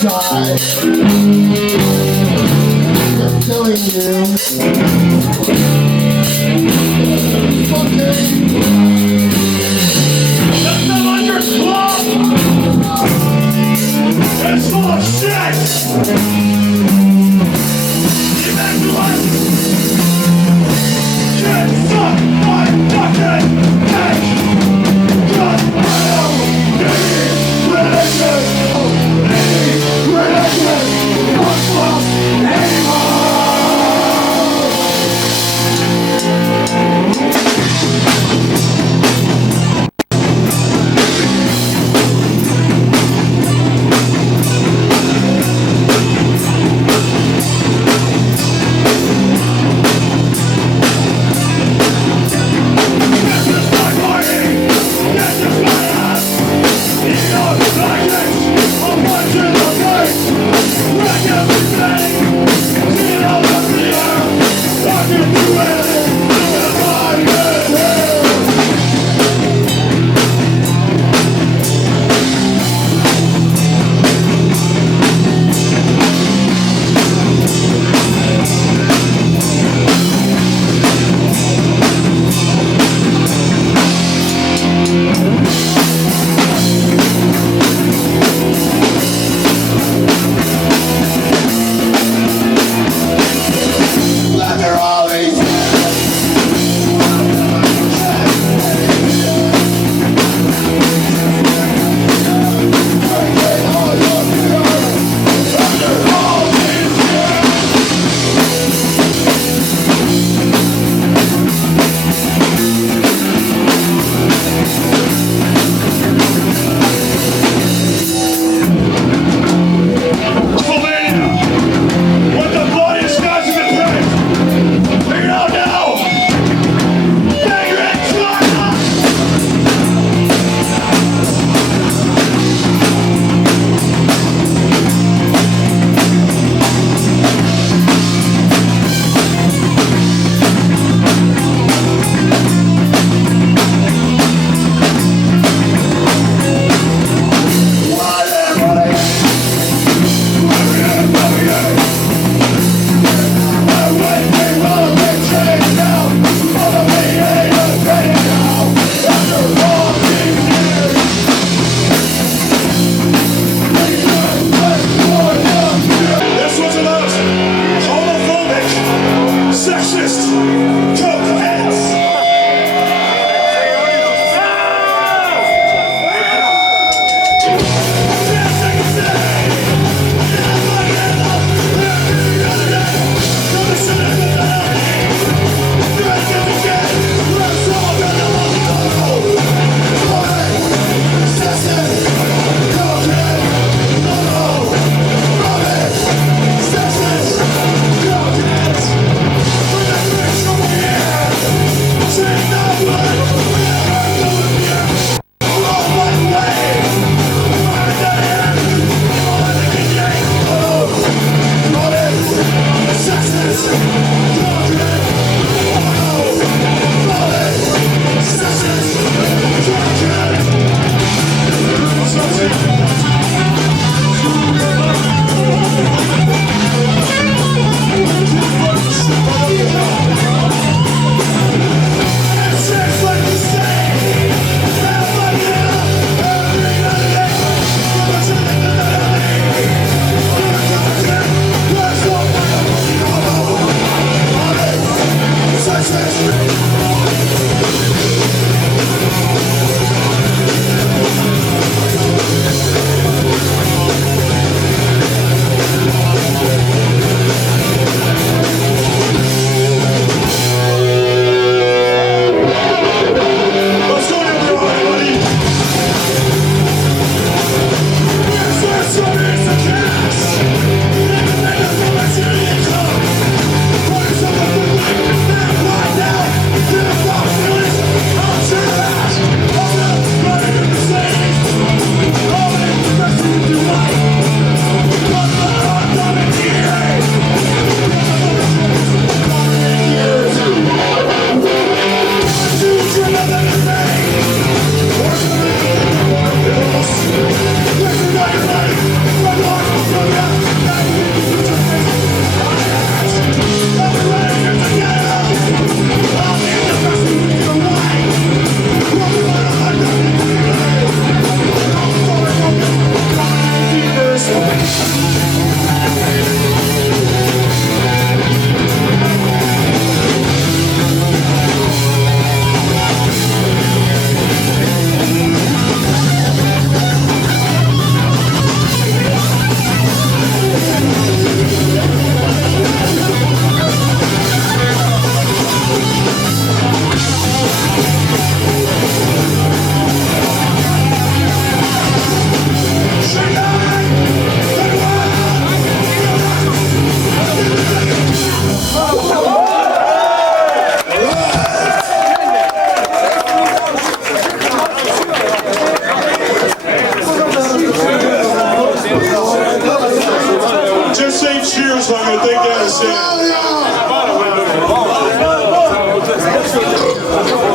die. They're killing you. Fucking. That's not like your club! It's full of shit! Evacuate! Get sucked by fucking bitch! Just need religion! Need religion! Not fuck anymore!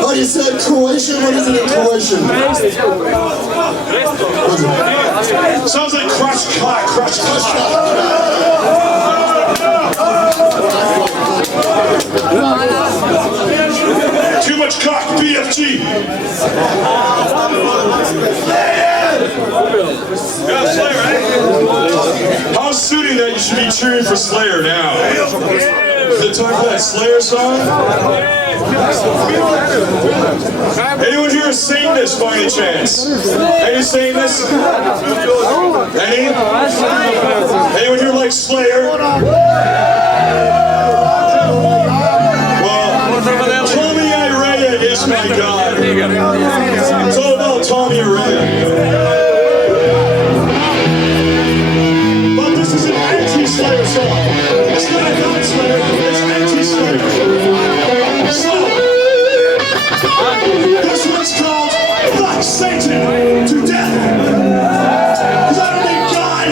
Oh, you said Croatian? What is it in Croatian? Sounds like crush cock, crush cock. Too much cock, BFG. Yeah, Slayer, right? How suiting that you should be cheering for Slayer now. Is it time for that Slayer song? Anyone here sing this by any chance? Any sing this? Any? Anyone here like Slayer? Well, Tommy Irea is my god. It's all about Tommy Irea. But this is an anti-Slayer song. It's not a non-Slayer, it's anti-Slayer. So, this one's called Fuck Satan to Death. Because I don't need God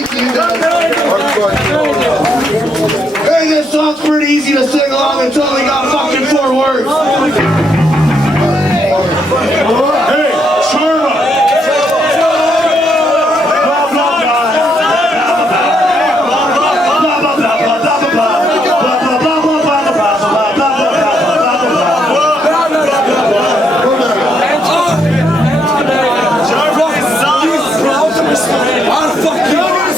Hey, this song's pretty easy to sing along. It's only got fucking 4 words. Hey, Sharma!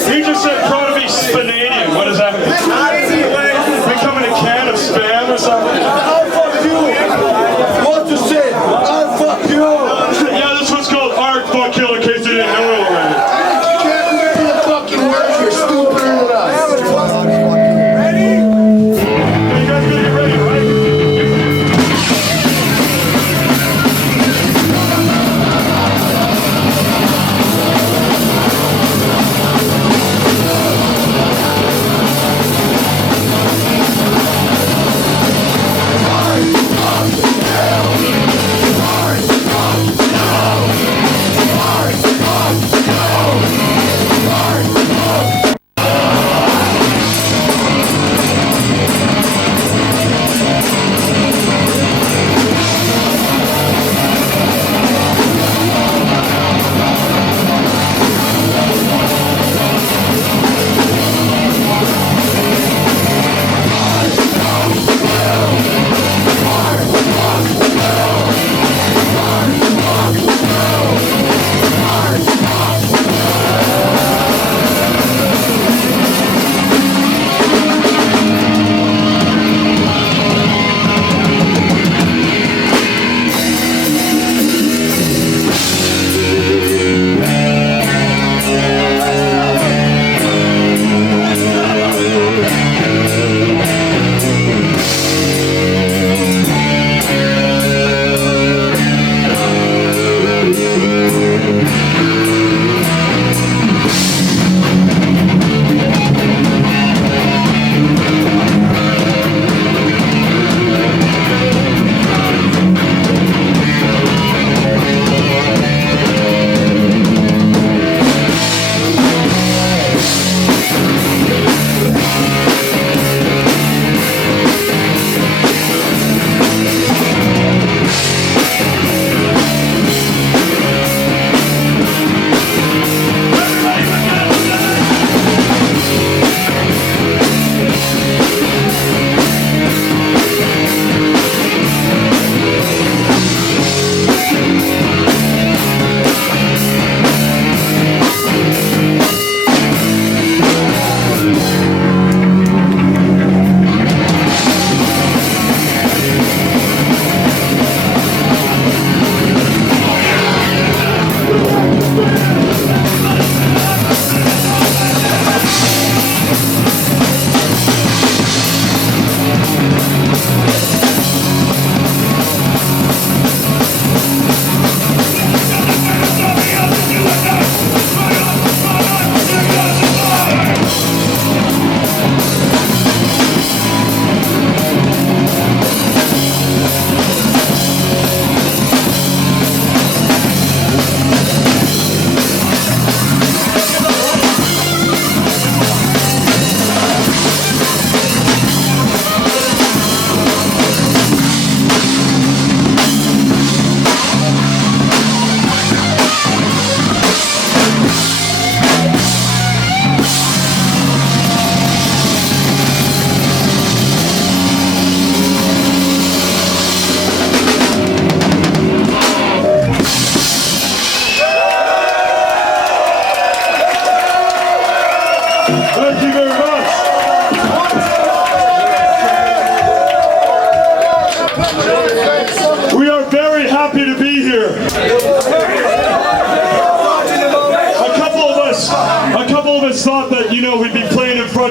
He just said proud to be Spanadian. What does that mean? Becoming a can of spam or something? I'll fuck you. What to say? I'll fuck you. Yeah, this one's called Art Fuck Kill in case you didn't know it already. You can't remember the fucking words. You're stupider than us. You guys gonna get ready, right?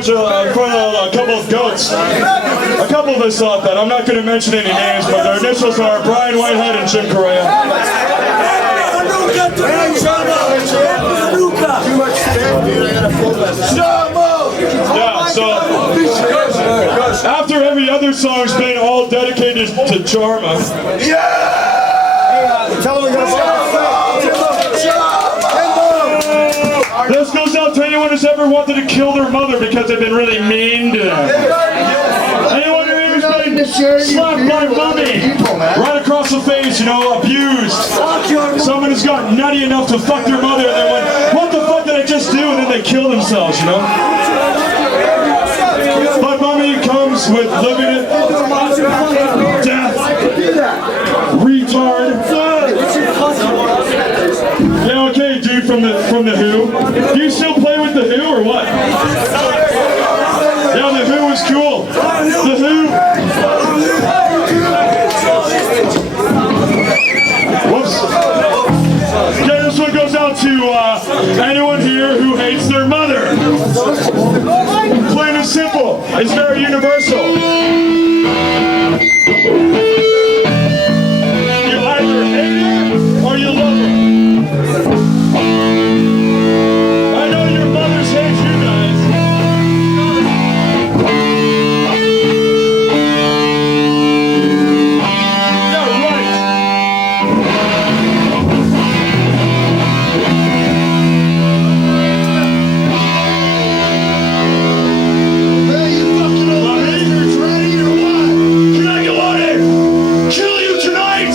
in front of a couple of goats. A couple of us thought that. I'm not going to mention any names, but their initials are Brian Whitehead and Jim Correa. Yeah, so after every other song's been all dedicated to Charma. Tell them we got This goes out to anyone anyone who's ever wanted to kill their mother because they've been really mean to them? Anyone who's been slapped by mommy right across the face, you know, abused? Someone who's got nutty enough to fuck their mother and they went, what the fuck did I just do? And then they kill themselves, you know? But mommy comes with living it, death, retard. Yeah, okay, dude from the Who. Do you still play with the Who or what? Yeah, the Who was cool. The Who. Whoops. Okay, this one goes out to anyone here who hates their mother. Plain and simple. It's very universal. You either hate her or you love her. I know your mothers hate you guys. Yeah, right. Hey, you fucking old bastards, ready or what? Can I go on and kill you tonight?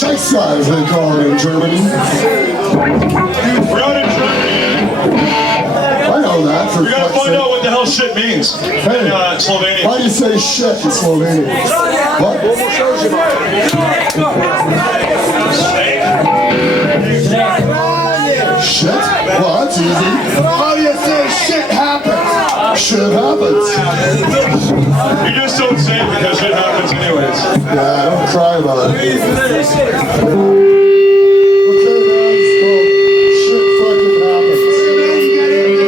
Scheiße, as they call it in Germany. We're out in Germany. I know that for We gotta fuck's find sake. out what the hell shit means in Slovenia. Why do you say shit in Slovenia? What? Shit? Well, that's easy. How do you say shit happens? Shit happens. You just don't say it because shit happens anyways. Yeah, don't cry about it. Okay, guys, so shit fucking happens.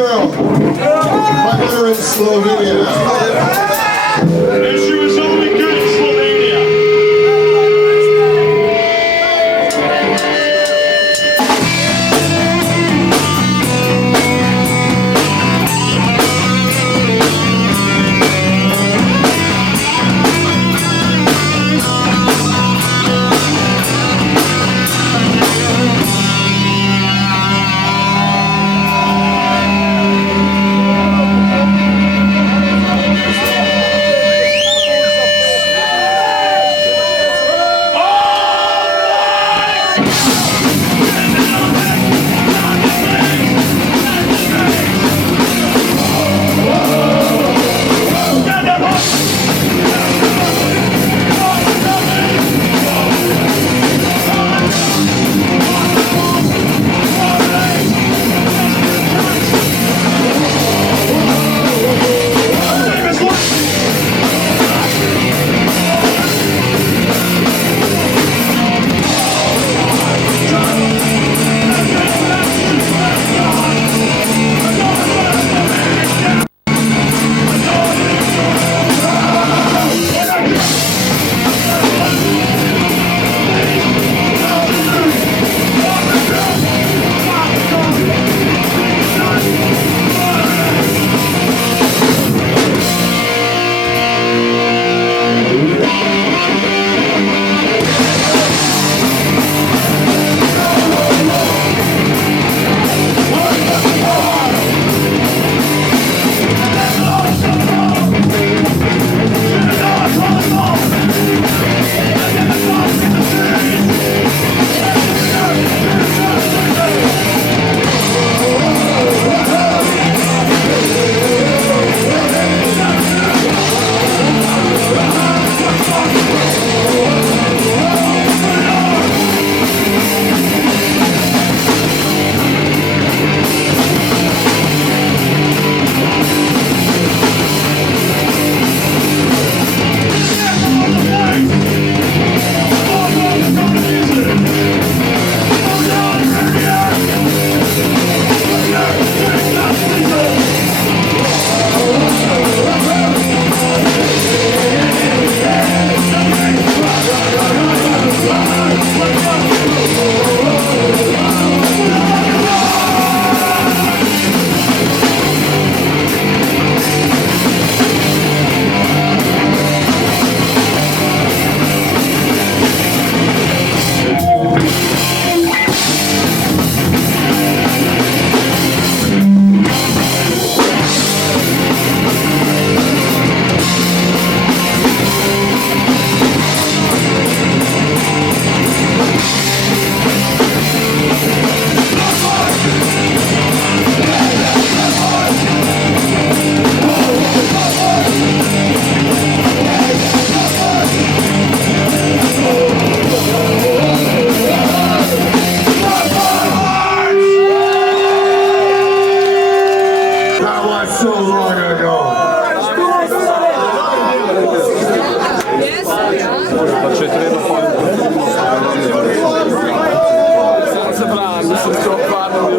girl. My parents Slovenia. And she was only good in Slovenia.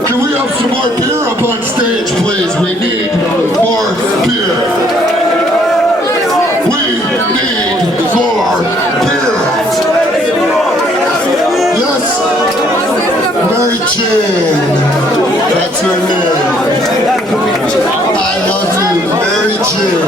Can we have some more beer up on stage, please? We need more beer. We need more beer. Yes, Mary Jane. That's her name. I love you, Mary Jane.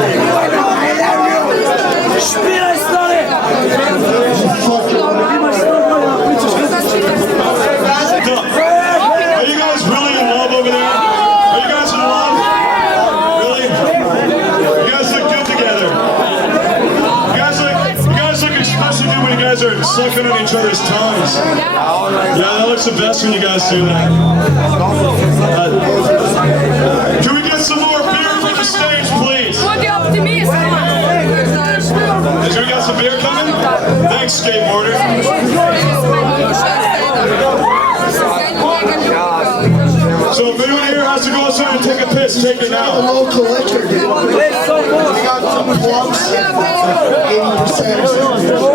Are you guys really in love over there? Are you guys in love? Really? You guys look good together. You guys look especially good when you guys are sucking on each other's tongues. Yeah, that looks the best when you guys do that. Can we get some more beer for the stage, please? Is we got some beer coming? Thanks, skateboarder. So if anyone here has to go outside and take a piss, take it now. The local liquor, dude. We got some plums, 80% or something.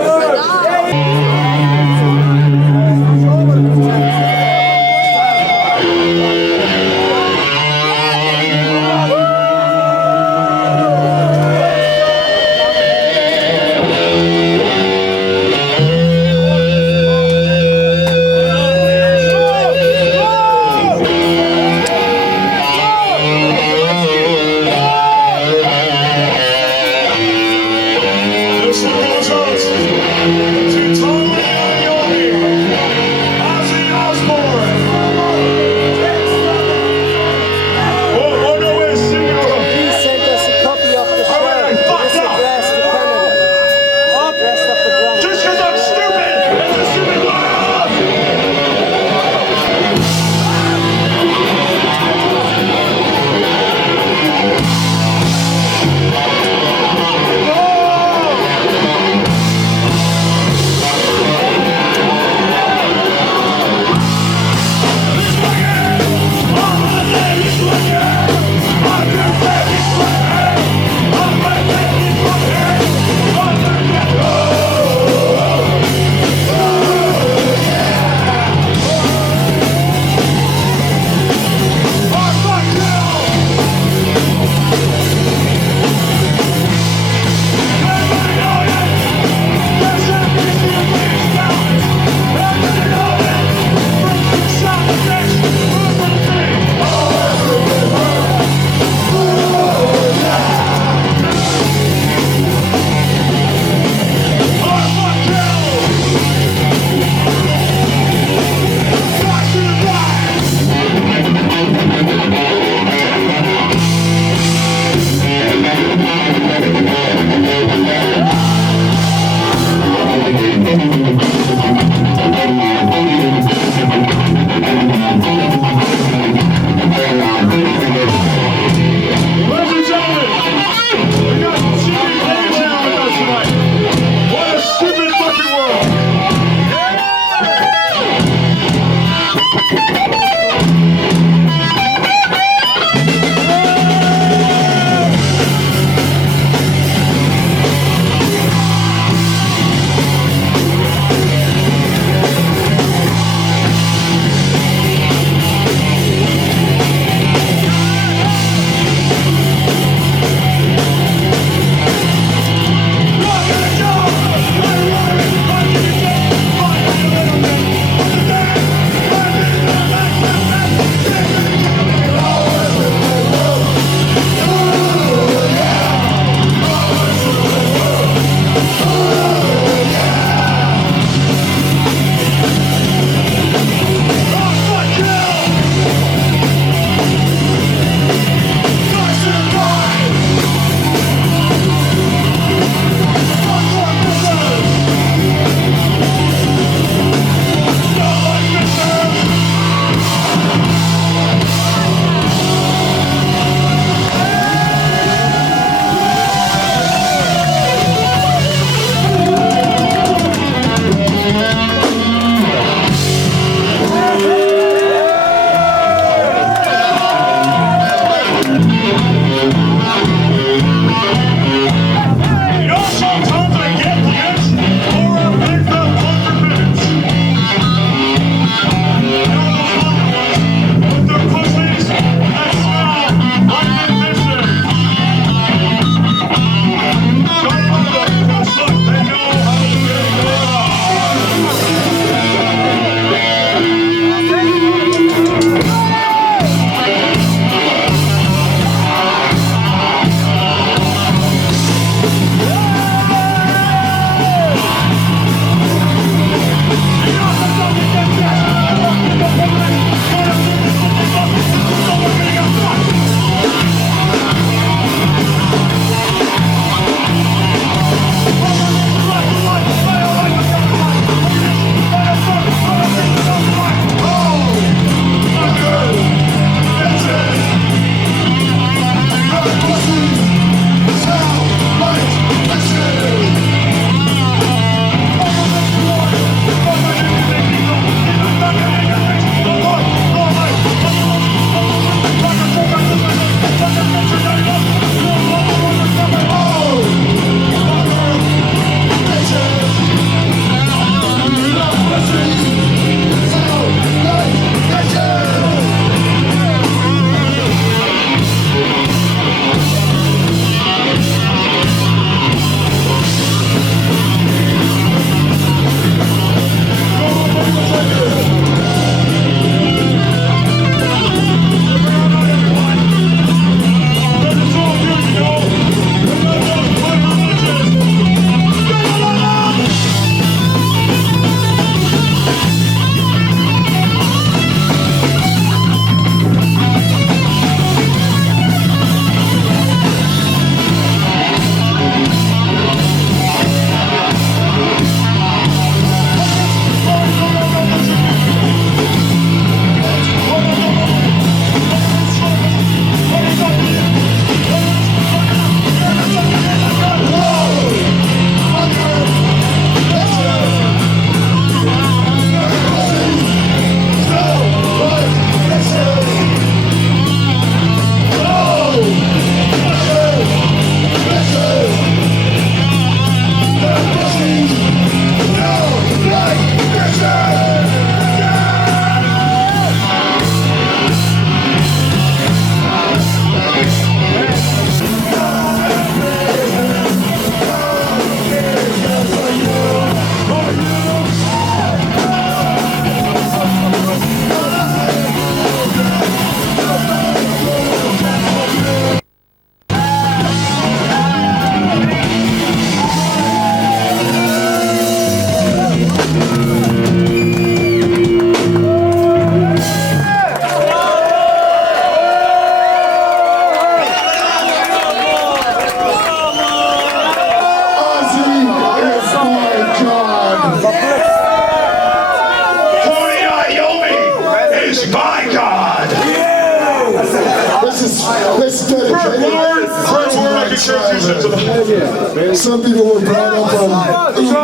It's dedicated. First word I can share 2 cents about. Some people were brought up on music. I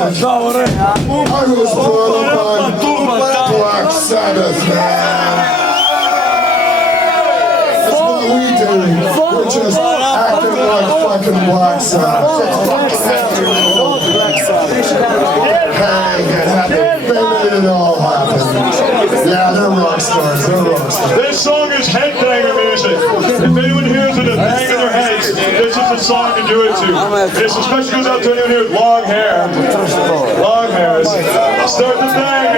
was brought up on Black Sabbath, man. That's what we do. We're just acting like fucking Black Sabbath. Hey, it happened. They made it all happen. Yeah, they're rock stars. They're rock stars. This song is headbanger music. If anyone hears it and banging their heads, this is the song to do it to. This especially goes out to anyone here with long hair. Long hair. Start the banging.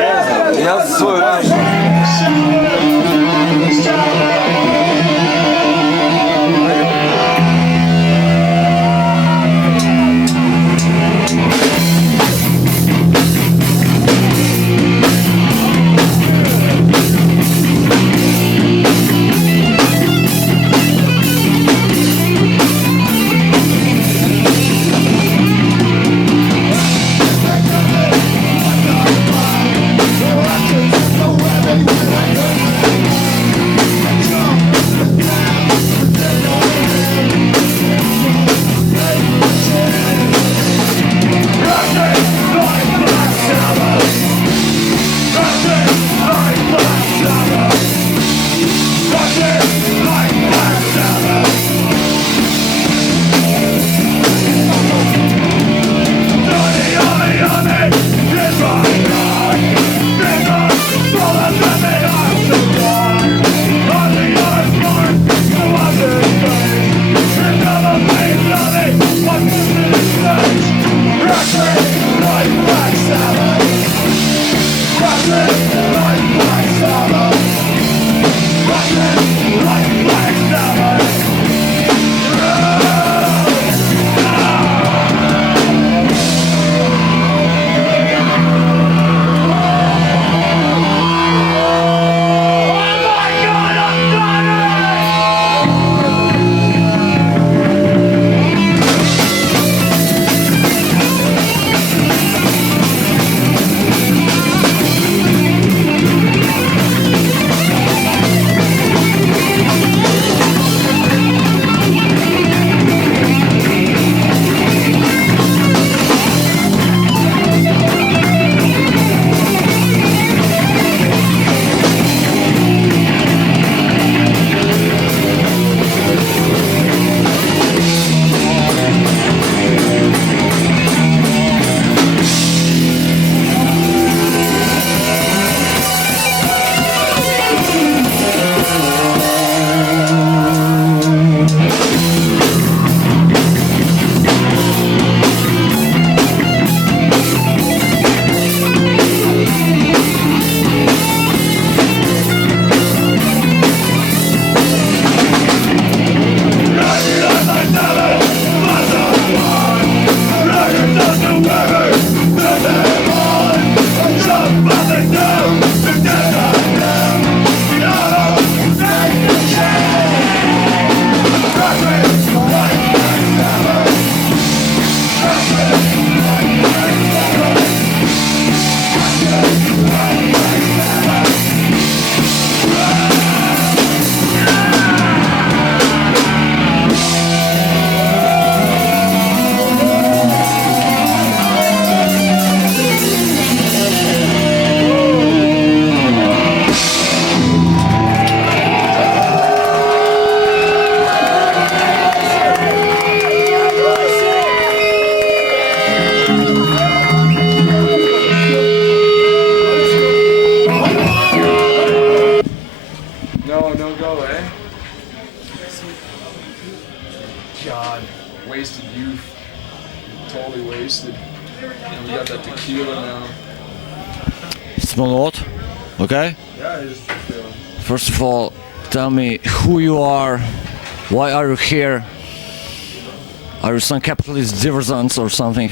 God, wasted youth. Totally wasted. And we got that tequila now. Small note, okay? Yeah, just tequila. First of all, tell me who you are, why are you here? Are you some capitalist divergence or something?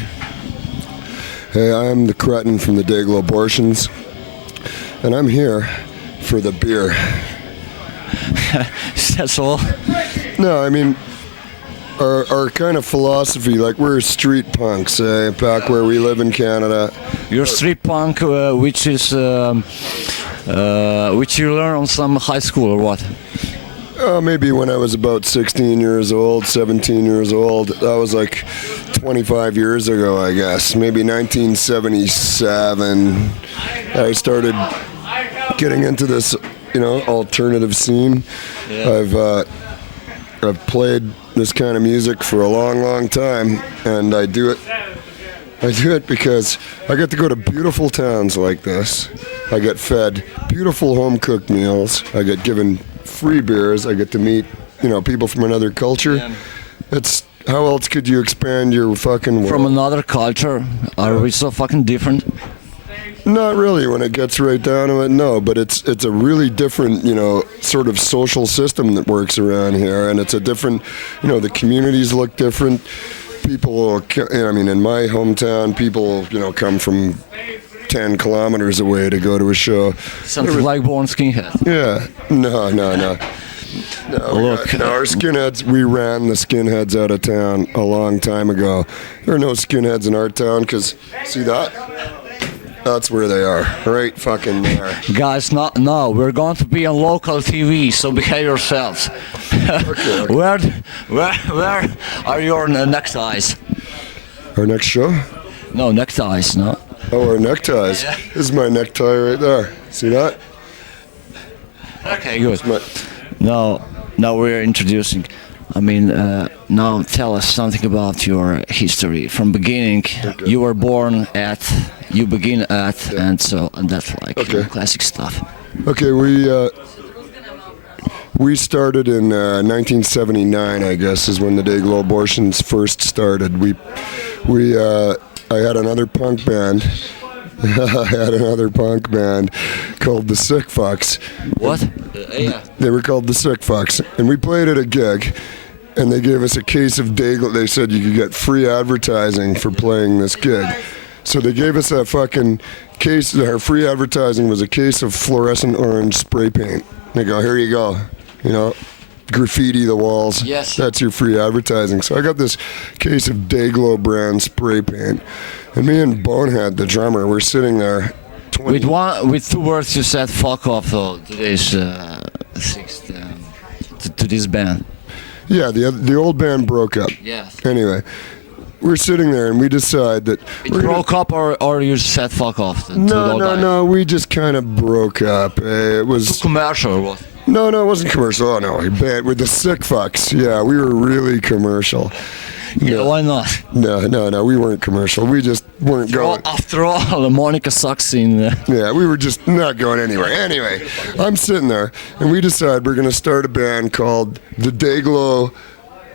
Hey, I'm the cretin from the Dayglo abortions, and I'm here for the beer. That's all? No, I mean, our kind of philosophy, like we're street punks, back where we live in Canada. You're street punk, which you learn on some high school or what? Maybe when I was about 16 years old, 17 years old. That was like 25 years ago, I guess. Maybe 1977. I started getting into this, alternative scene. Yeah. I've played this kind of music for a long, long time, and I do it because I get to go to beautiful towns like this. I get fed beautiful home-cooked meals. I get given free beers. I get to meet, people from another culture. Yeah. It's how else could you expand your fucking world? From another culture? Are we so fucking different? Not really when it gets right down to it, no, but it's a really different, sort of social system that works around here, and it's a different, the communities look different. People, in my hometown, people, come from 10 kilometers away to go to a show. Something like Born Skinhead. Yeah, no. Look. Our skinheads, we ran the skinheads out of town a long time ago. There are no skinheads in our town, because, see that? That's where they are, right fucking there. Guys, no, we're going to be on local TV, so behave yourselves. Okay. Where are your neckties? Our next show? No, neckties, no. Oh, our neckties. Yeah. This is my necktie right there. See that? Okay, good. My, Now we're introducing. Now tell us something about your history. From beginning, Okay. you were born at, you begin at, Yeah. and that's like Okay. classic stuff. okay, we started in 1979, I guess, is when the Dayglo abortions first started. I had another punk band. Called the Sick Fucks. What? Yeah. They were called the Sick Fucks, and we played at a gig, and they gave us a case of Dayglo. They said you could get free advertising for playing this gig. So they gave us that fucking case. Our free advertising was a case of fluorescent orange spray paint. They go, here you go, graffiti the walls. Yes. That's your free advertising. So I got this case of Dayglo brand spray paint, and me and Bonehead, the drummer, we're sitting there. With two words, you said "fuck off" though to this to this band. Yeah, the old band broke up. Yes. Anyway, we're sitting there and we decide that It we're broke up, or you said "fuck off"? To the old guys? No. We just kind of broke up. It was Commercial or what? no, it wasn't commercial. Oh no, band with the Sick Fucks. Yeah, we were really commercial. Yeah, why not? No, we weren't commercial. We just weren't going. After all, Monica sucks in. Yeah, we were just not going anywhere. Anyway, I'm sitting there, and we decide we're going to start a band called the Dayglo,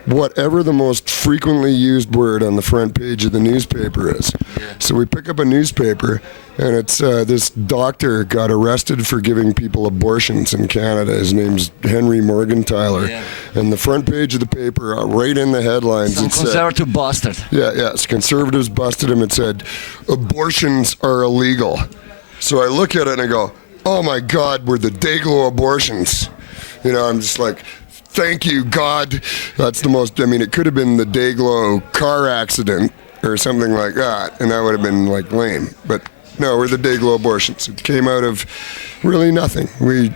whatever the most frequently used word on the front page of the newspaper is. So we pick up a newspaper, and it's this doctor got arrested for giving people abortions in Canada. His name's Henry Morgenthaler. Yeah. And the front page of the paper, right in the headlines, Some it said... conservative bastard. Yes, conservatives busted him. It said, abortions are illegal. So I look at it and I go, oh my God, we're the Dayglo abortions. I'm just like, thank you, God. That's the most, it could have been the Dayglo car accident or something like that, and that would have been like lame. But no, we're the Dayglo abortions. It came out of really nothing. We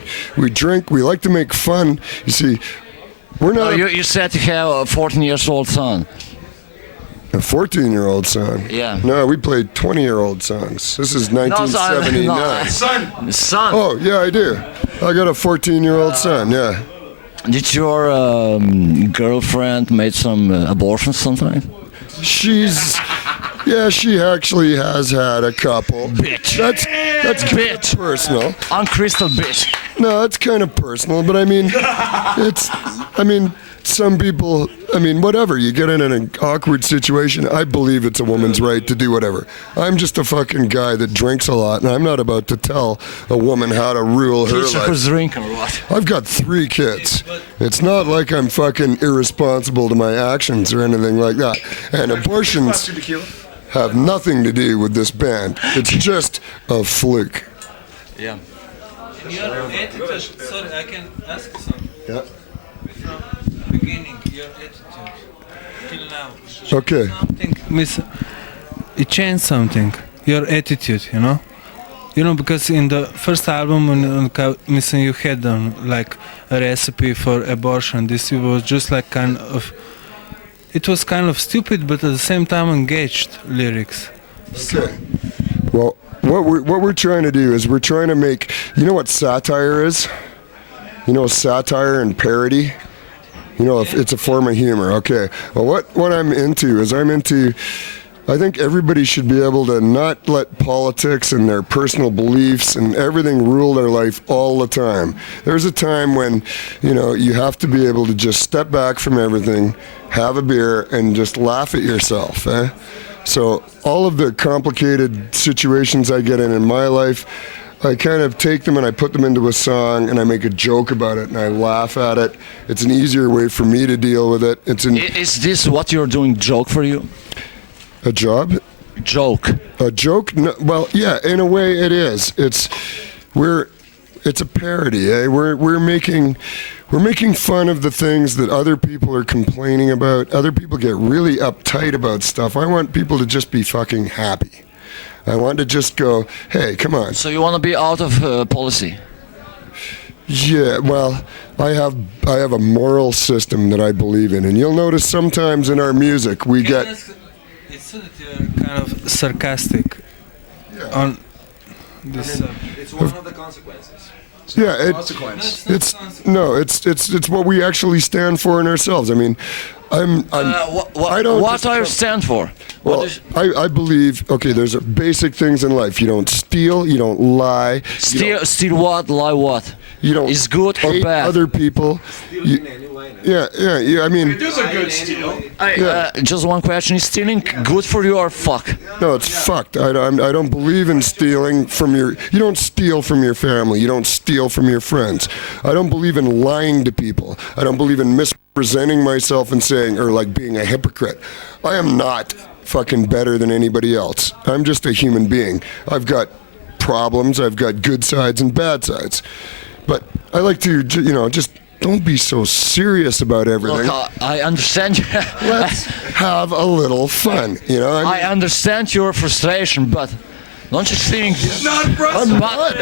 drink, we like to make fun. You see, we're not... You said you have a 14-year-old son. A 14-year-old son? Yeah. No, we played 20-year-old songs. This is 1979. Son. Oh, yeah, I do. I got a 14-year-old son, yeah. Did your girlfriend made some abortions sometime? She actually has had a couple. Bitch. That's kind of personal. Uncrystal bitch. No, it's kind of personal, but some people, whatever, you get in an awkward situation, I believe it's a woman's right to do whatever. I'm just a fucking guy that drinks a lot, and I'm not about to tell a woman how to rule her Teach her life. who's drinking or what? I've got 3 kids. It's not like I'm fucking irresponsible to my actions or anything like that. And abortions have nothing to do with this band. It's just a fluke. Yeah. Your attitude, sorry, I can ask you something. Yeah. From beginning, your attitude till now. Okay. Something, it changed something. Your attitude, You know, because in the first album, Missing You had like a recipe for abortion. This was just like it was kind of stupid, but at the same time engaged lyrics. Okay. Well, what we're trying to do is we're trying to make. You know what satire is? You know, satire and parody. You know, if it's a form of humor. Okay. Well, what I'm into is I think everybody should be able to not let politics and their personal beliefs and everything rule their life all the time. There's a time when, you know, you have to be able to just step back from everything, have a beer, and just laugh at yourself. So all of the complicated situations I get in my life, I kind of take them and I put them into a song and I make a joke about it and I laugh at it. It's an easier way for me to deal with it. Is this what you're doing, joke for you? A job? Joke. A joke? No, well, yeah, in a way it is. It's a parody. We're making fun of the things that other people are complaining about. Other people get really uptight about stuff. I want people to just be fucking happy. I want to just go, hey, come on. So you want to be out of policy? Yeah, well, I have a moral system that I believe in, and you'll notice sometimes in our music we get. It's so that you're kind of sarcastic on this. It's one of the consequences. Yeah, Consequence. it's what we actually stand for in ourselves. I mean, What do you stand for? Well, I believe, okay, there's basic things in life. You don't steal, you don't lie. Steal what? Lie what? You don't Is good or hate bad? other people. Yeah, I mean, It is a good steal. Just one question: is stealing good for you or fuck? no, it's fucked. I don't believe in stealing from you don't steal from your family. You don't steal from your friends. I don't believe in lying to people. I don't believe in misrepresenting myself and saying, or like being a hypocrite. I am not fucking better than anybody else. I'm just a human being. I've got problems. I've got good sides and bad sides. But I like to, just don't be so serious about everything. Look, I understand. Let's have a little fun, I understand your frustration, but don't you think?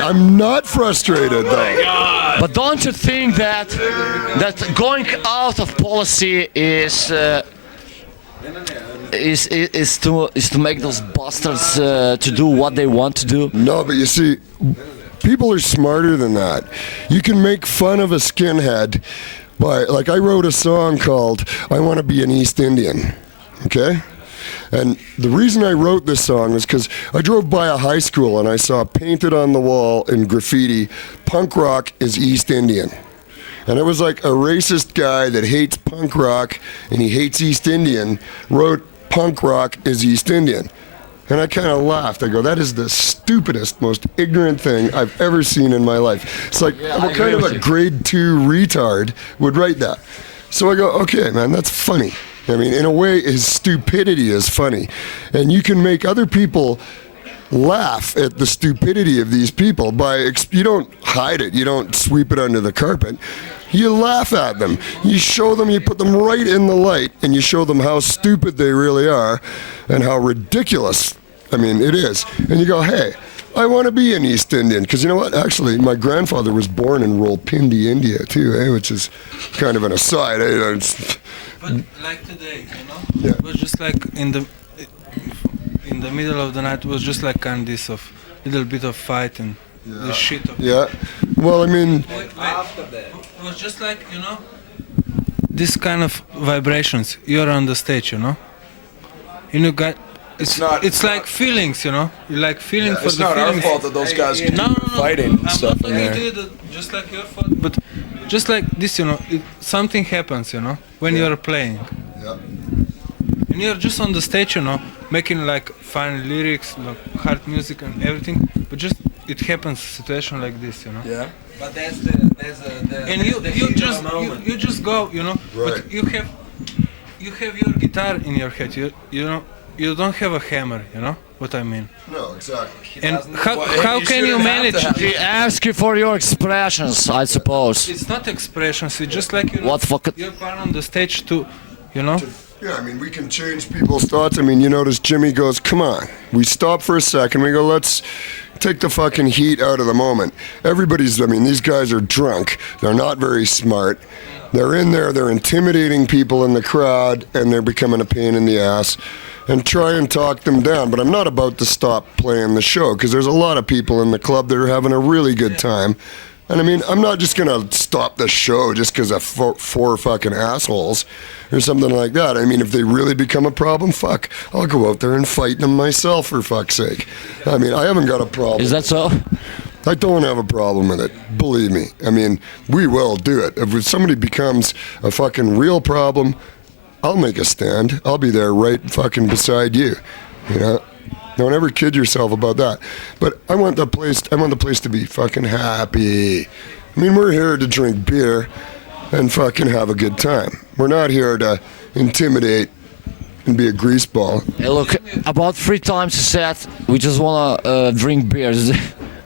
I'm not frustrated though. But don't you think that going out of policy is to make those bastards to do what they want to do? No, but you see, people are smarter than that. You can make fun of a skinhead by, like, I wrote a song called "I Want to Be an East Indian," okay? And the reason I wrote this song is because I drove by a high school and I saw painted on the wall in graffiti, "Punk rock is East Indian." And it was like a racist guy that hates punk rock and he hates East Indian wrote "Punk rock is East Indian." And I kind of laughed. I go, that is the stupidest, most ignorant thing I've ever seen in my life. It's like, what kind of a grade 2 retard would write that? So I go, okay, man, that's funny. I mean, in a way, his stupidity is funny. And you can make other people laugh at the stupidity of these people you don't hide it. You don't sweep it under the carpet. You laugh at them. You show them, you put them right in the light, and you show them how stupid they really are and how ridiculous, it is. And you go, hey, I want to be an East Indian. Because you know what? Actually, my grandfather was born in Rawalpindi, India, too, which is kind of an aside. But like today, it was just like in the middle of the night, it was just like kind of this of little bit of fight and the shit. Well, it was just like, this kind of vibrations. You're on the stage, it's like feelings, you like feeling for it's the not feelings. our fault that those guys keep No. fighting and stuff in there. Just like your fault, but just like this, something happens, when you're playing. Yeah. And you're just on the stage, making like fine lyrics, like hard music and everything, but just it happens situation like this, Yeah. But that's the And you just go, Right. But you have your guitar in your head. You don't have a hammer. You know what I mean? No, exactly. And how can you manage? They ask you for your expressions, I suppose. It's not expressions. It's just like What fuck? you're part on the stage to. Yeah, we can change people's thoughts. You notice Jimmy goes, come on. We stop for a second. We go, let's, take the fucking heat out of the moment. These guys are drunk. They're not very smart. They're in there, they're intimidating people in the crowd, and they're becoming a pain in the ass. And try and talk them down. But I'm not about to stop playing the show, because there's a lot of people in the club that are having a really good time. And I mean, I'm not just going to stop the show just because of four fucking assholes or something like that. I mean, if they really become a problem, fuck, I'll go out there and fight them myself, for fuck's sake. I mean, I haven't got a problem. Is that so? I don't have a problem with it, believe me. I mean, we will do it. If somebody becomes a fucking real problem, I'll make a stand. I'll be there right fucking beside you, you know? Don't ever kid yourself about that. But I want the place to be fucking happy. I mean, we're here to drink beer and fucking have a good time. We're not here to intimidate and be a greaseball. Hey, look, about 3 times you said we just wanna drink beers.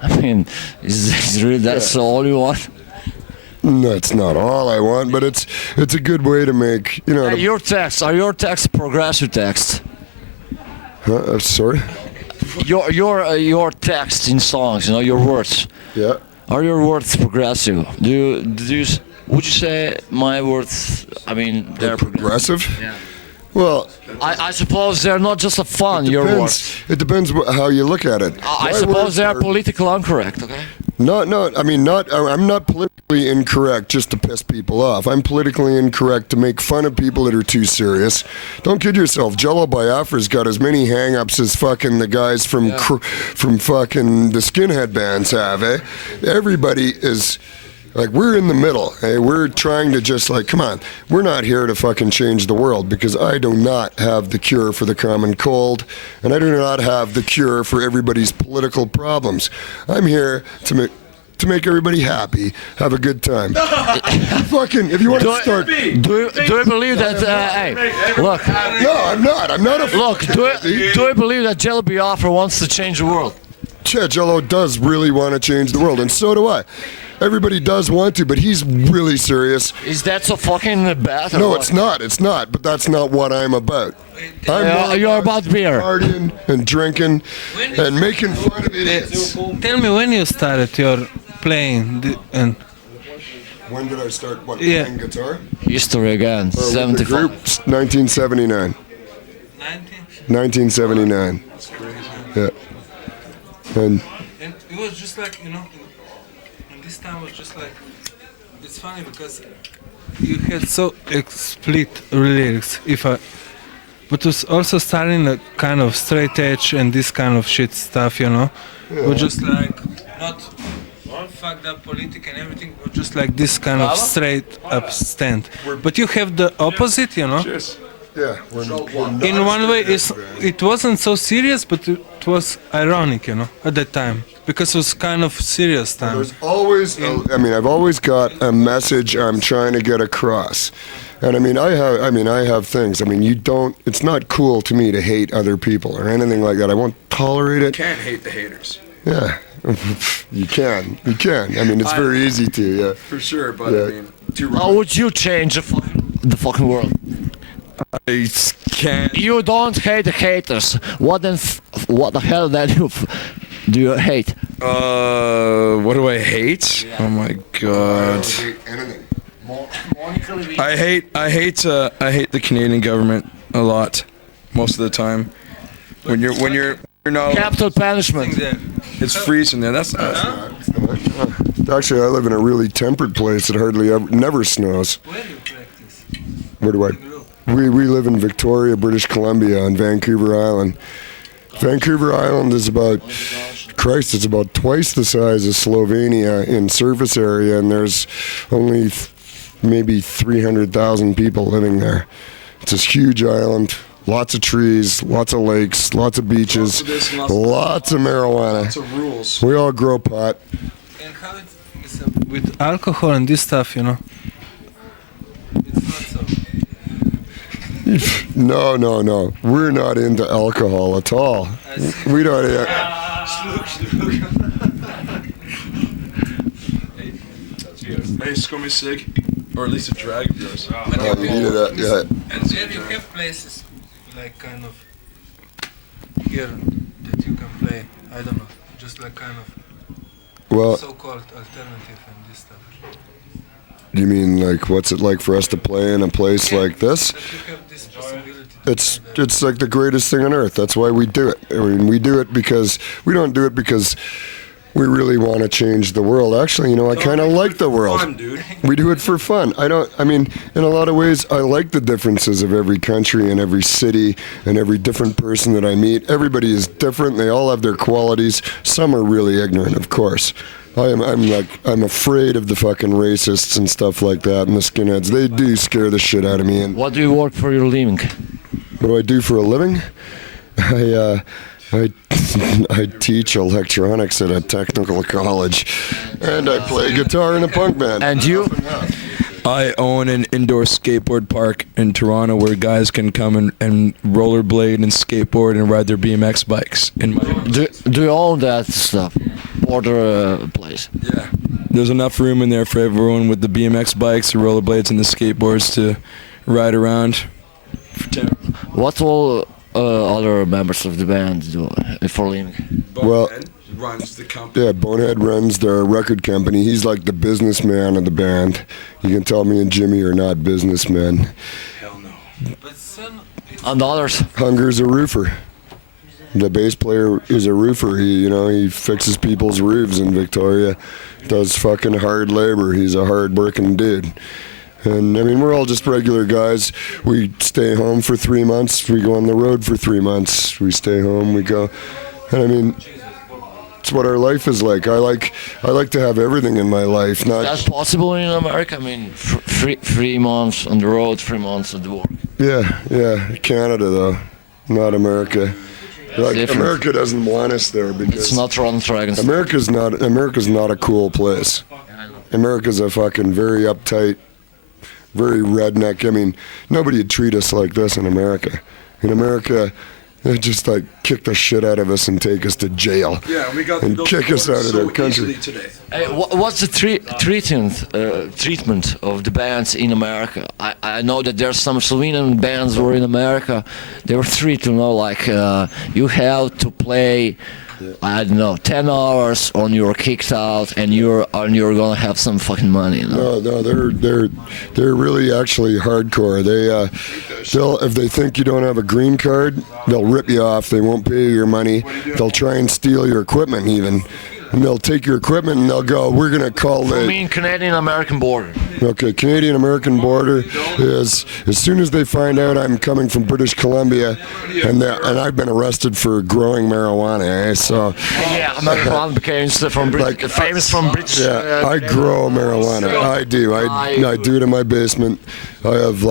I mean, is really that's all you want? That's not all I want, but it's a good way to make, you know. Hey, your texts progressive text? Sorry? Your text in songs, you know, your words. Yeah. Are your words progressive? Would you say my words? I mean, they're progressive. Yeah. Well, I suppose they're not just a fun. Your words. It depends how you look at it. I suppose they are politically incorrect. Okay. I'm not politically incorrect just to piss people off. I'm politically incorrect to make fun of people that are too serious. Don't kid yourself. Jello Biafra's got as many hang-ups as fucking the guys from fucking the skinhead bands have, eh? Everybody is... Like, we're in the middle, hey? We're trying to just, like, come on. We're not here to fucking change the world, because I do not have the cure for the common cold, and I do not have the cure for everybody's political problems. I'm here to make everybody happy, have a good time. Fucking, if you want to start... Do you believe that, hey, look... No, I'm not. I'm not a... Look, do you believe that Jello Biafra wants to change the world? Yeah, Jello does really want to change the world, and so do I. Everybody does want to, but he's really serious. Is that so fucking bad? No, it's not, but that's not what I'm about. You're about beer. Partying and drinking and making fun of idiots. Tell me when you started your playing and... When did I start playing guitar? History again, 75. Group, 1979. 1979. That's crazy. Yeah. And it was just like, you know, this time was just like, it's funny because you had so split lyrics, but it was also starting a kind of straight edge and this kind of shit stuff, you know, or just like, not fucked up politic and everything, but just like this kind of straight up stand. But you have the opposite, you know. Cheers. yeah, In one way, it wasn't so serious, but it was ironic, you know, at that time, because it was kind of serious time. there's always, I've always got a message I'm trying to get across. And I have things. It's not cool to me to hate other people or anything like that. I won't tolerate it. You can't hate the haters. Yeah, you can. It's very easy to, yeah. For sure, but Yeah. How would you change the fucking world? I can't. You don't hate the haters. What the hell do you hate? What do I hate? Oh my god. I hate the Canadian government a lot, most of the time. When you're not, Capital punishment. it's freezing there. That's Actually, I live in a really temperate place that never snows. Where do you practice? Where do I? We live in Victoria, British Columbia, on Vancouver Island. Vancouver Island is about twice the size of Slovenia in surface area, and there's only maybe 300,000 people living there. It's this huge island, lots of trees, lots of lakes, lots of beaches, lots of marijuana. Lots of rules. We all grow pot. And how it is with alcohol and this stuff, you know? It's not so. No. We're not into alcohol at all. We don't. Hey, scummy sig. Or at least a drag of yours. We needed that. Yeah. And there you have places like kind of here that you can play. I don't know. was like kind of Well, so-called alternative and this stuff. you mean like what's it like for us to play in a place like this? But you have this possibility. It's like the greatest thing on earth. That's why we do it. I mean, we do it because we don't do it because we really want to change the world. Actually, you know, I kind of like the world. Fun, dude. We do it for fun. I mean, in a lot of ways, I like the differences of every country and every city and every different person that I meet. Everybody is different. They all have their qualities. Some are really ignorant, of course. I'm afraid of the fucking racists and stuff like that and the skinheads. They do scare the shit out of me. And What do you work for your living? what do I do for a living? I teach electronics at a technical college, and I play guitar in a punk band. And you? I own an indoor skateboard park in Toronto where guys can come and rollerblade and skateboard and ride their BMX bikes. Do you own that stuff? Border place? Yeah. There's enough room in there for everyone with the BMX bikes, the rollerblades, and the skateboards to ride around. What all other members of the band do for living? Well, runs the company. yeah, Bonehead runs their record company. He's like the businessman of the band. You can tell me and Jimmy are not businessmen. Hell no. But son, And others? Hunger's a roofer. The bass player is a roofer. He fixes people's roofs in Victoria. Does fucking hard labor. He's a hard-working dude. And, I mean, we're all just regular guys. We stay home for 3 months. We go on the road for 3 months. We stay home. We go. And, I mean, it's what our life is like. I like to have everything in my life. That's possible in America? I mean, 3 months on the road, 3 months at work. Yeah. Canada, though. Not America. Like, Different. America doesn't want us there It's because not Toronto Dragons. America's not a cool place. America's a fucking very uptight, very redneck. I mean, nobody would treat us like this in America. In America, they just like kick the shit out of us and take us to jail. Yeah, we got and kick us out of their country. today. Hey, what's the treatment of the bands in America? I know that there's some Slovenian bands who are in America. They were treated, like you have to play, I don't know, 10 hours or you're kicked out and you're gonna have some fucking money. No, they're really actually hardcore. They'll if they think you don't have a green card, they'll rip you off. They won't pay you your money. They'll try and steal your equipment even. And they'll take your equipment and they'll go, we're going to call I the... mean Canadian-American border. Okay, Canadian-American border is, as soon as they find out I'm coming from British Columbia, and I've been arrested for growing marijuana, so... Yeah, marijuana became famous from British... Yeah, I grow marijuana. I do. I do it in my basement. I have,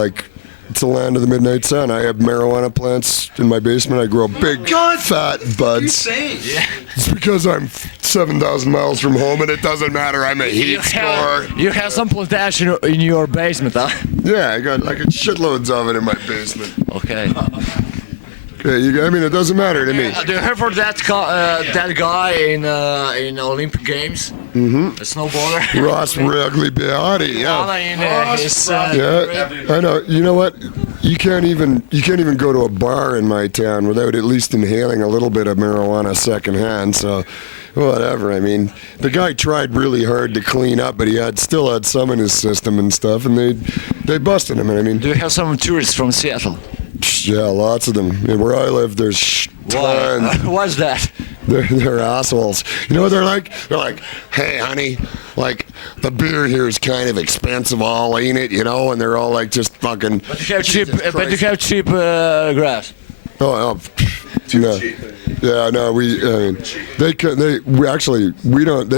it's the land of the midnight sun. I have marijuana plants in my basement. I grow big, fat buds. It's because I'm 7,000 miles from home, and it doesn't matter. I'm a heat store. You have some plantation in your basement, huh? Yeah, I got shitloads of it in my basement. Okay. Okay, I mean, it doesn't matter to me. Do you hear for that guy in Olympic Games? Mm-hmm. The snowboarder. Ross Wrigley Beati, yeah. Yeah. I know. You know what? You can't even go to a bar in my town without at least inhaling a little bit of marijuana secondhand. So, whatever. I mean, the guy tried really hard to clean up, but he still had some in his system and stuff, and they busted him. I mean, Do you have some tourists from Seattle? Yeah, lots of them. And where I live, there's tons. What's that? They're assholes. You know what they're like? They're like, hey, honey, the beer here is kind of expensive. I'll ain't it, and they're all just fucking. But you have cheap grass. Oh, no. Yeah, no, they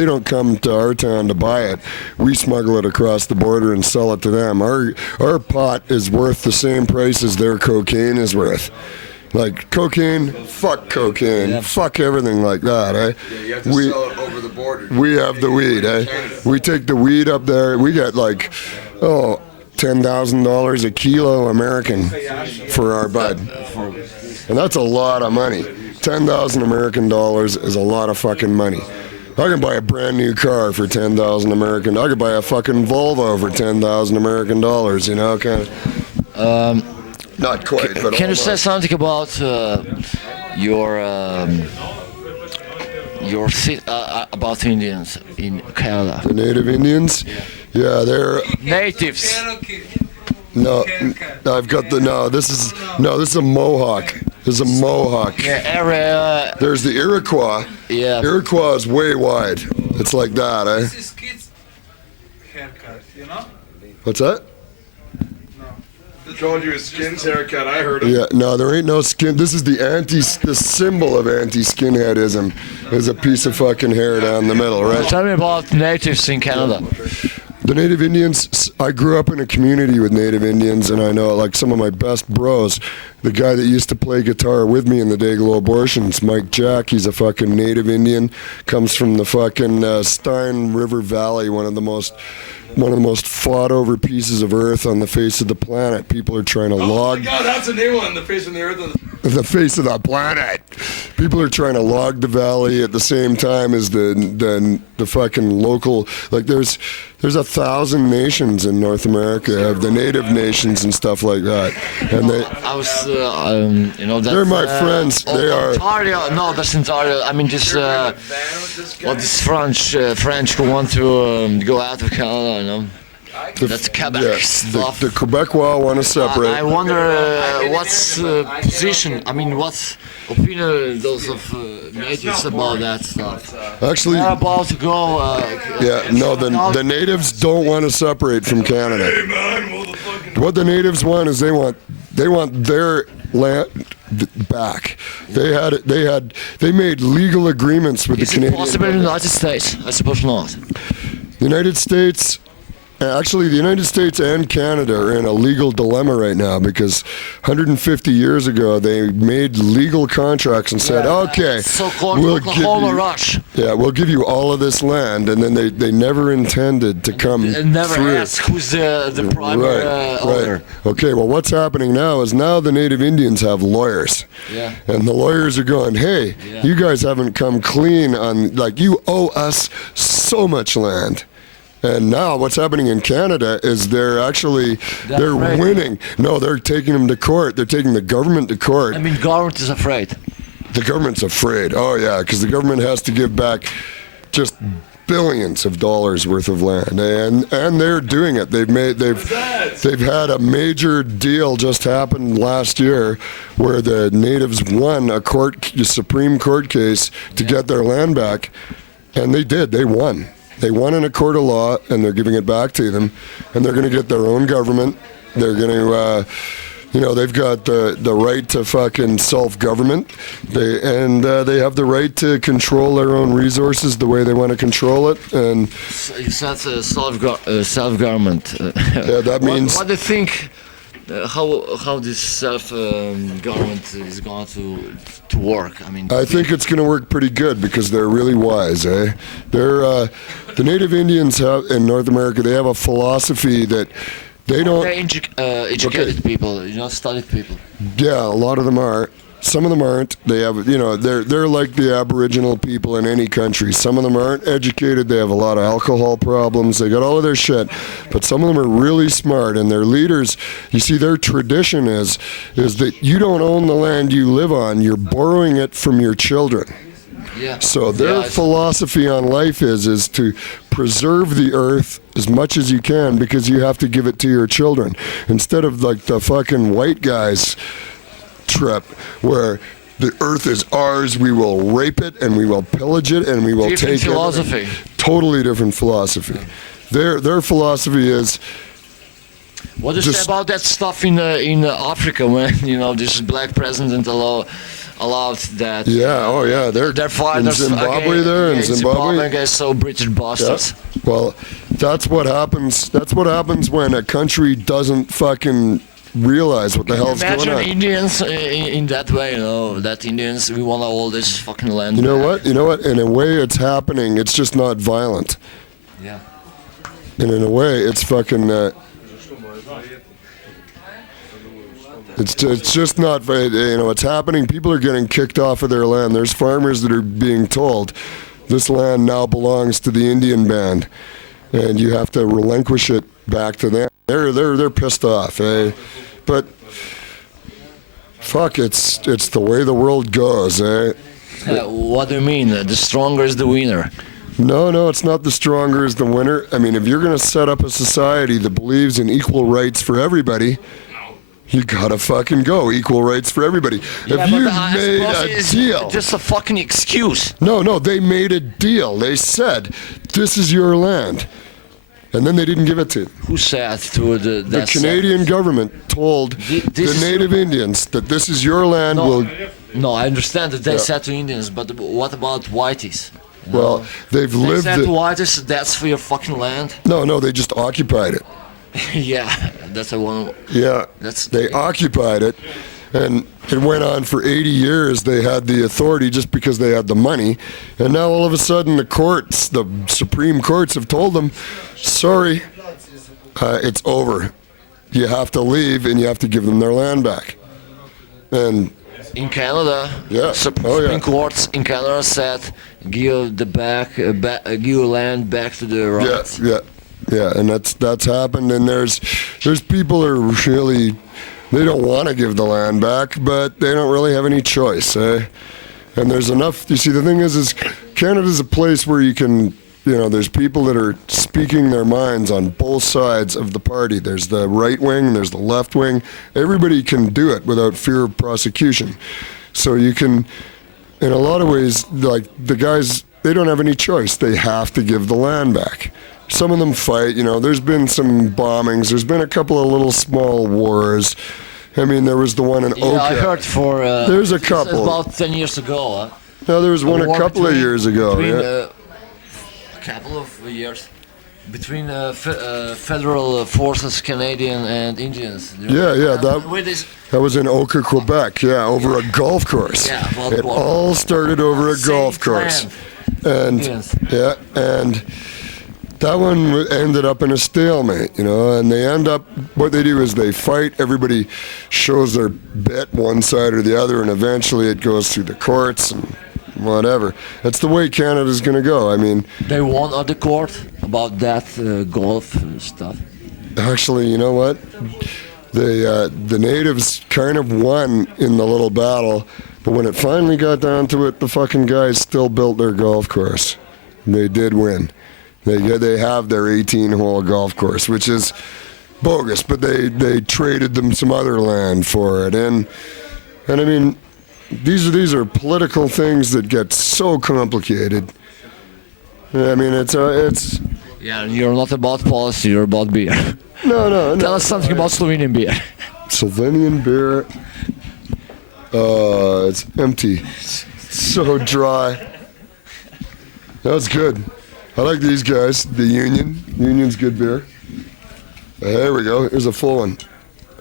don't come to our town to buy it. We smuggle it across the border and sell it to them. Our pot is worth the same price as their cocaine is worth. Cocaine, fuck cocaine, fuck everything like that, eh? Yeah, you have to sell it over the border. We have the weed, eh? We take the weed up there. We get $10,000 a kilo American for our bud. And that's a lot of money. 10,000 American dollars is a lot of fucking money. I can buy a brand new car for 10,000 American. I could buy a fucking Volvo for 10,000 American dollars, kind of. Not quite, but Can you say something about your your about Indians in Canada. The native Indians? Yeah, they're Natives. no. I've got the This is a Mohawk. This is a Mohawk. Area. There's the Iroquois. Yeah. Iroquois is way wide. It's like that, eh? This is kids' haircut, you know? What's that? Told you his skin's haircut. I heard him. Yeah, no, there ain't no skin. This is the symbol of anti-skinheadism is a piece of fucking hair down the middle, right? Tell me about natives in Canada. The Native Indians, I grew up in a community with Native Indians, and I know, like, some of my best bros. The guy that used to play guitar with me in the Dayglo abortions, Mike Jack, he's a fucking Native Indian, comes from the fucking Stein River Valley, one of the most fought over pieces of earth on the face of the planet. People are trying to log. Oh my God, that's a new one. The face of the earth. The face of the planet. People are trying to log the valley at the same time as the fucking local. Like there's 1,000 nations in North America of the native nations and stuff like that, and they. I was, you know, that's, They're my friends. They are. Ontario. No, that's Ontario. I mean, this this French who want to go out of Canada. You know, that's Quebec Yeah, stuff. the Quebecois want to separate. I wonder what's position. I mean, what's opinion those of natives about that stuff. Actually, They're about to go. the natives don't want to separate from Canada. What the natives want is they want their land back. They made legal agreements with Is the it Canadian. possible in the United States? I suppose not. The United States. Actually, the United States and Canada are in a legal dilemma right now because 150 years ago they made legal contracts and said, "Okay, So-called we'll give Oklahoma you, Rush. we'll give you all of this land," and then they never intended to come And never through. ask who's the primary owner. Okay, well, what's happening now is the Native Indians have lawyers. Yeah. And the lawyers are going, "Hey, you guys haven't come clean on, like, you owe us so much land." And now what's happening in Canada is they're afraid. winning. No, they're taking them to court. They're taking the government to court. I mean, government is afraid. The government's afraid. Oh, yeah, because the government has to give back just billions of dollars worth of land, and they're doing it. They've had a major deal just happened last year where the natives won a Supreme Court case to get their land back, and they did. They won. They won in a court of law, and they're giving it back to them, and they're going to get their own government. They're going to, they've got the right to fucking self-government. They have the right to control their own resources the way they want to control it. And You said self-government. yeah, that means What do you think? How this self-government is going to work? I mean, I think it's going to work pretty good because they're really wise, eh? The Native Indians in North America, they have a philosophy that they don't. they're educated people, studied people. Yeah, a lot of them are. Some of them aren't. They have, they're like the Aboriginal people in any country. Some of them aren't educated. They have a lot of alcohol problems. They got all of their shit. But some of them are really smart, and their leaders, you see, their tradition is that you don't own the land you live on. You're borrowing it from your children. Yeah. So their philosophy on life is to preserve the earth as much as you can because you have to give it to your children. Instead of like the fucking white guys trip where the earth is ours, we will rape it and we will pillage it and we will Different take philosophy. it. Totally different philosophy. Their philosophy is What do you say about that stuff in Africa when this black president allowed that? yeah, oh yeah, they're fighters in Zimbabwe again, there in Zimbabwe. against so British bastards. Yeah. Well, that's what happens. That's what happens when a country doesn't fucking realize what the hell's going Imagine on. Indians in that way, that Indians, we want all this fucking land. You know what? In a way, it's happening. It's just not violent. Yeah. And in a way, it's fucking. It's just not. It's happening. People are getting kicked off of their land. There's farmers that are being told, this land now belongs to the Indian band, and you have to relinquish it back to them. They're pissed off, eh? But fuck, it's the way the world goes, eh? What do you mean? The stronger is the winner. No, it's not the stronger is the winner. I mean, if you're going to set up a society that believes in equal rights for everybody, you gotta fucking go. Equal rights for everybody. Yeah, if you but I made suppose a it's deal. just a fucking excuse. No, they made a deal. They said, this is your land. And then they didn't give it to you. Who said to the... The Canadian government told the native Indians that this is your land. No, I understand that they said to Indians, but what about whiteys? Well, they've They lived... said to whiteys, that's for your fucking land? No, they just occupied it. Yeah, that's a one... Yeah, they occupied it, and it went on for 80 years. They had the authority just because they had the money, and now all of a sudden the courts, the Supreme Courts have told them, sorry, it's over. You have to leave and you have to give them their land back. And in Canada, yeah. Supreme Courts in Canada said, give land back to the rights. Yeah, and that's happened, and there's people who are really, they don't want to give the land back, but they don't really have any choice, eh? And there's enough, you see, the thing is Canada's a place where you can, there's people that are speaking their minds on both sides of the party. There's the right wing, there's the left wing. Everybody can do it without fear of prosecution. So you can, in a lot of ways, like the guys, they don't have any choice. They have to give the land back. Some of them fight, there's been some bombings, there's been a couple of little small wars. I mean, there was the one in Oka. Yeah, I heard there's a couple. About 10 years ago, huh? No, there was one a couple of years ago, a couple of years. Between federal forces, Canadian and Indians. That was in Oka, Quebec, over a golf course. Yeah, it all started over a golf course. And, and that one ended up in a stalemate, and they end up, what they do is they fight, everybody shows their bit one side or the other, and eventually it goes through the courts and whatever. That's the way Canada's going to go. I mean... They won at the court about that golf stuff? Actually, you know what? The natives kind of won in the little battle, but when it finally got down to it, the fucking guys still built their golf course. They did win. They have their 18-hole golf course, which is bogus, but they traded them some other land for it. And I mean, these are political things that get so complicated. I mean, it's yeah, and you're not about policy, you're about beer. No. Tell us something about Slovenian beer. Slovenian beer, it's empty. It's so dry. That's good. I like these guys, the Union. Union's good beer. There we go. Here's a full one.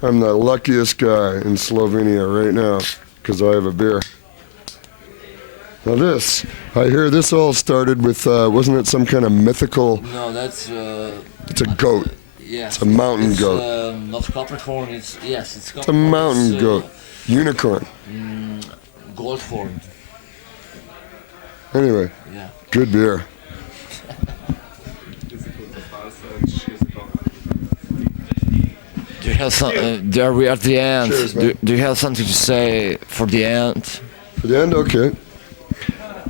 I'm the luckiest guy in Slovenia right now because I have a beer. Now this, I hear this all started with, wasn't it some kind of mythical... No, that's... it's a goat. Yeah. It's a mountain goat. Not Capricorn, it's Capricorn. It's a mountain goat. Unicorn. Goldform. Anyway, good beer. Do you have some? There we are at the end. Cheers, do you have something to say for the end? For the end, okay.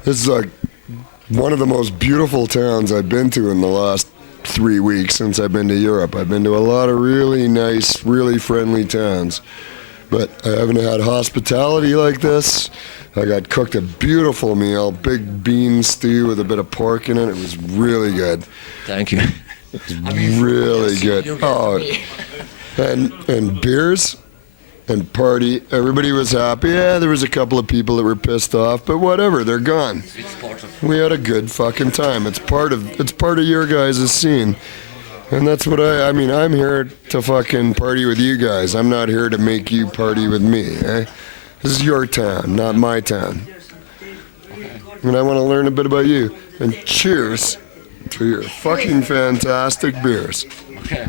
This is like one of the most beautiful towns I've been to in the last 3 weeks since I've been to Europe. I've been to a lot of really nice, really friendly towns, but I haven't had hospitality like this. I got cooked a beautiful meal, big bean stew with a bit of pork in it. It was really good. Thank you. It was really good. Oh, and beers and party. Everybody was happy. Yeah, there was a couple of people that were pissed off, but whatever, they're gone. We had a good fucking time. It's part of your guys' scene. And that's what I mean, I'm here to fucking party with you guys. I'm not here to make you party with me, eh? This is your town, not my town. And I want to learn a bit about you. And cheers to your fucking fantastic beers. Okay.